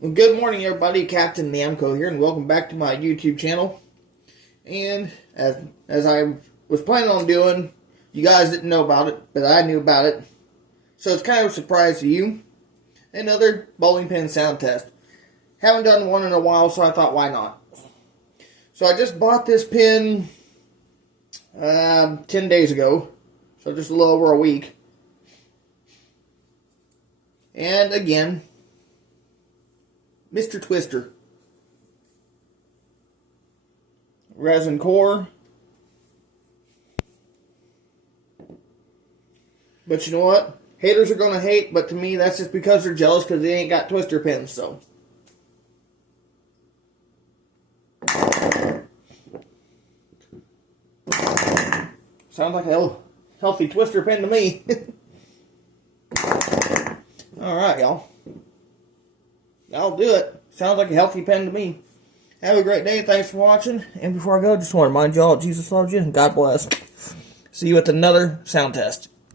Well, good morning, everybody. Captain Namco here, and welcome back to my YouTube channel. And as I was planning on doing, you guys didn't know about it, but I knew about it. So it's kind of a surprise to you. Another bowling pin sound test. Haven't done one in a while, so I thought, why not? So I just bought this pin 10 days ago, so just a little over a week. And again, Mr. Twister. Resin core. But you know what? Haters are going to hate, but to me that's just because they're jealous because they ain't got twister pins, so. Sounds like a healthy twister pin to me. Alright, y'all. I'll do it. Sounds like a healthy pen to me. Have a great day. Thanks for watching. And before I go, just want to remind y'all, Jesus loves you and God bless. See you at another sound test.